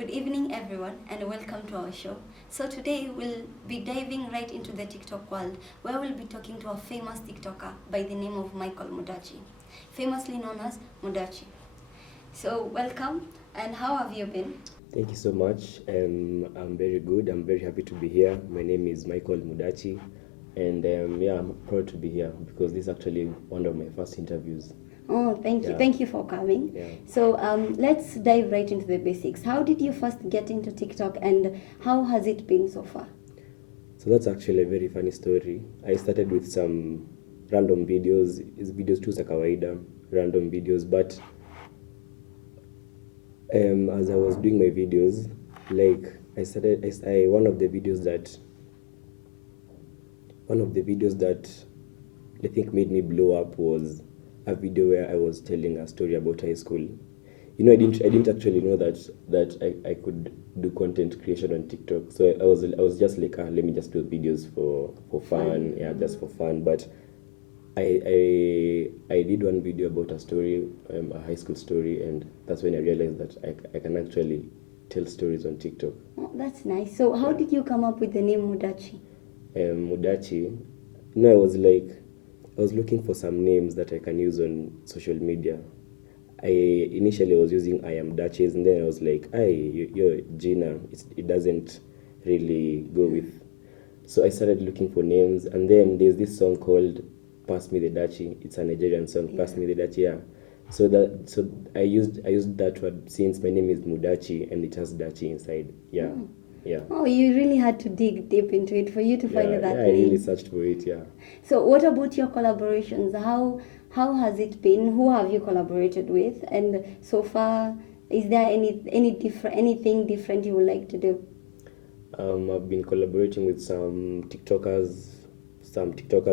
Good evening, everyone, and welcome to our show. So, today we'll be diving right into the TikTok world where we'll be talking to a famous TikToker by the name of Michael Mudachi, famously known as Mudachi. So, welcome, and how have you been? Thank you so much. I'm very good. I'm very happy to be here. My name is Michael Mudachi, and I'm proud to be here because this is actually one of my first interviews. Oh, thank you. Yeah. Thank you for coming. Yeah. So, let's dive right into the basics. How did you first get into TikTok and how has it been so far? So that's actually a very funny story. I started with some random videos. It's videos tu za kawaida, random videos, but as I was doing my videos, like one of the videos that I think made me blow up was a video where I was telling a story about high school. I didn't actually know that I could do content creation on TikTok. So I was just like, let me just do videos for fun, yeah, just for fun. But I did one video about a story, a high school story, and that's when I realized that I can actually tell stories on TikTok. Oh, that's nice. So, how did you come up with the name Mudachi? Mudachi. I was looking for some names that I can use on social media. I initially was using I am Duchess, and then I was like, your Gina, it doesn't really go with. So I started looking for names, and then there's this song called Pass Me the Dachi. It's a Nigerian song, Pass Me the Dachi, yeah. So I used that word since my name is Mudachi and it has Dachi inside. Yeah. Yeah. Oh, you really had to dig deep into it for you to find that I name. really searched for it, yeah. So, what about your collaborations? How has it been? Who have you collaborated with? And so far, is there anything different you would like to do? I've been collaborating with some TikTokers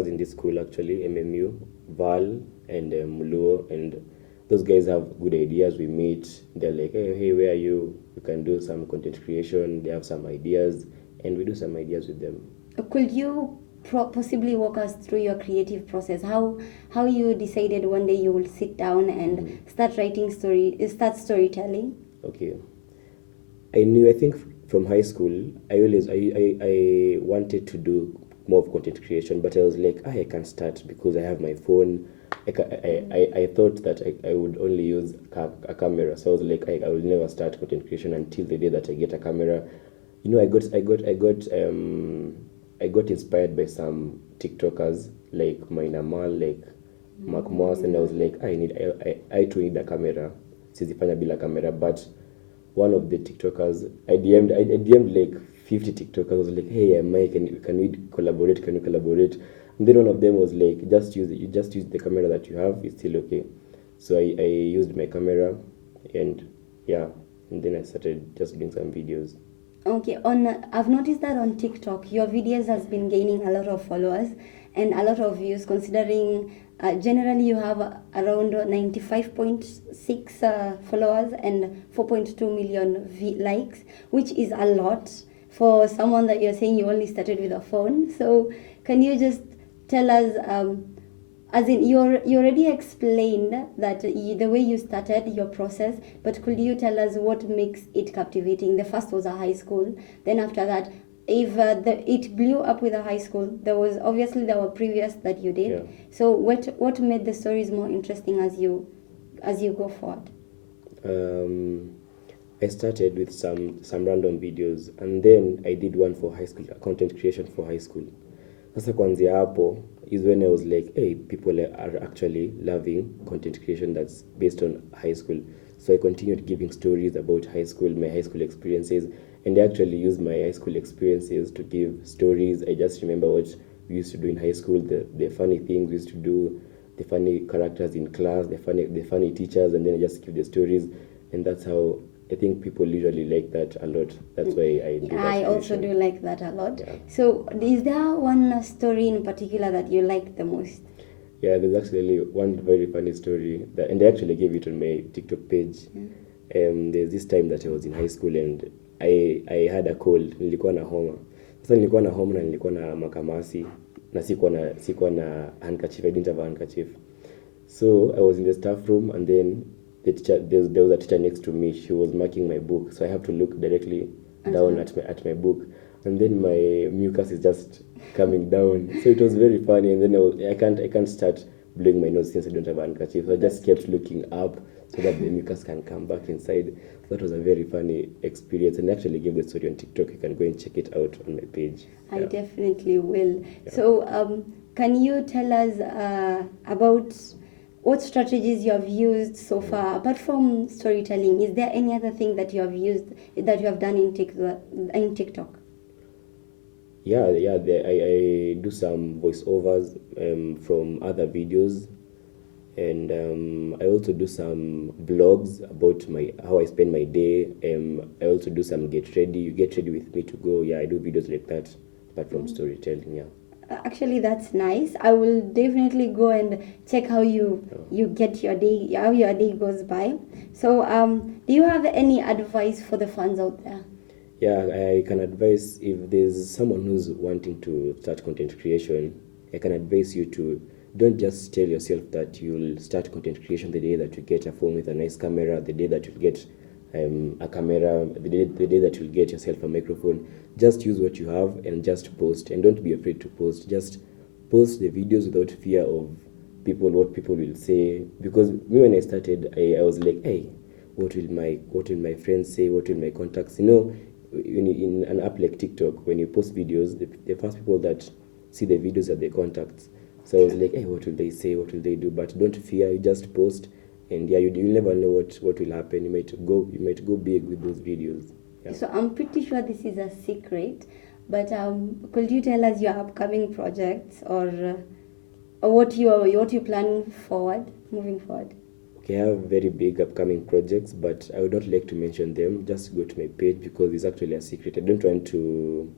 in this school actually, MMU, Val, and Muluo, and those guys have good ideas. We meet, they're like, hey, where are you? You can do some content creation. They have some ideas, and we do some ideas with them. Could you possibly walk us through your creative process? How you decided one day you will sit down and start storytelling? Okay. I think from high school, I wanted to do more of content creation, but I was like, I can start because I have my phone. I thought that I would only use a camera, so I was like, I will never start content creation until the day that I get a camera. I got inspired by some TikTokers like Mainamal, like Mark Moss, and I was like, I too need a camera. Sizifanya bila camera, but one of the TikTokers, I DM'd like 50 TikTokers. I was like, hey, Mike, can we collaborate? Can we collaborate? And then one of them was like, just use the camera that you have. It's still okay. So I used my camera, and yeah, and then I started just doing some videos. Okay, I've noticed that on TikTok, your videos has been gaining a lot of followers and a lot of views. Considering generally you have around 95.6 followers and 4.2 million likes, which is a lot for someone that you're saying you only started with a phone. So can you just tell us? As in, you already explained that the way you started your process, but could you tell us what makes it captivating? The first was a high school. Then after that, if it blew up with a high school, there were previous that you did. Yeah. So what made the stories more interesting as you go forward? I started with some random videos, and then I did one for high school, content creation for high school. Sasa kuanzia hapo is when I was like, hey, people are actually loving content creation that's based on high school. So I continued giving stories about high school, my high school experiences, and I actually used my high school experiences to give stories. I just remember what we used to do in high school, the funny things we used to do, the funny characters in class, the funny teachers, and then I just give the stories, and that's how I think people usually like that a lot. That's why I do that. I also do like that a lot. Yeah. So is there one story in particular that you like the most? Yeah, there's actually one very funny story and I actually gave it on my TikTok page. There's this time that I was in high school and I had a cold. Nilikuwa na homa. Sasa nilikuwa na homa na nilikuwa na makamasi na sikuwa na handkerchief. I didn't have a handkerchief. So I was in the staff room, and then there was a teacher next to me. She was marking my book, so I have to look directly down at my book, and then my mucus is just coming down. So it was very funny, and then I can't start blowing my nose since I don't have a handkerchief. So I just kept looking up so that the mucus can come back inside. So that was a very funny experience, and I actually gave the story on TikTok. You can go and check it out on my page. I definitely will. So can you tell us about what strategies you have used so far apart from storytelling? Is there any other thing that you have used, that you have done in TikTok? I do some voiceovers from other videos, and I also do some blogs about how I spend my day. I also do some get ready with me to go. I do videos like that apart from storytelling. Actually, that's nice. I will definitely go and check how you get your day, how your day goes by. So do you have any advice for the fans out there? I can advise, if there's someone who's wanting to start content creation, I can advise you to don't just tell yourself that you'll start content creation the day that you get a phone with a nice camera, the day that you'll get a camera, the day that you'll get yourself a microphone. Just use what you have and just post, and don't be afraid to post. Just post the videos without fear of what people will say. Because me, when I started, I was like, hey, what will my friends say? What will my contacts? In an app like TikTok, when you post videos, the first people that see the videos are the contacts. So I was like, hey, what will they say? What will they do? But don't fear. You just post, and you'll never know what will happen. You might go big with those videos. So I'm pretty sure this is a secret, but could you tell us your upcoming projects or what you plan moving forward? Okay, I have very big upcoming projects, but I would not like to mention them. Just go to my page because it's actually a secret. I don't want to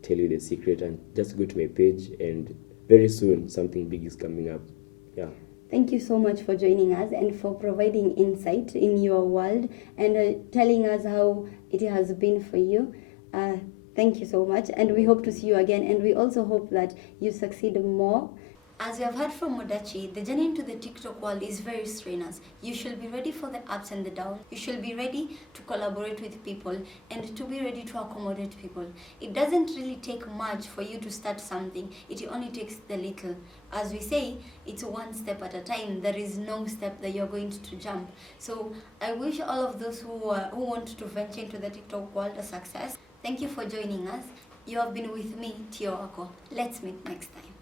tell you the secret, and just go to my page, and very soon something big is coming up. Thank you so much for joining us and for providing insight in your world and telling us how it has been for you. Thank you so much, and we hope to see you again, and we also hope that you succeed more. As you have heard from Modachi, the journey into the TikTok world is very strenuous. You should be ready for the ups and the downs. You should be ready to collaborate with people and to be ready to accommodate people. It doesn't really take much for you to start something. It only takes the little. As we say, it's one step at a time. There is no step that you're going to jump. So I wish all of those who want to venture into the TikTok world a success. Thank you for joining us. You have been with me, Tio Ako. Let's meet next time.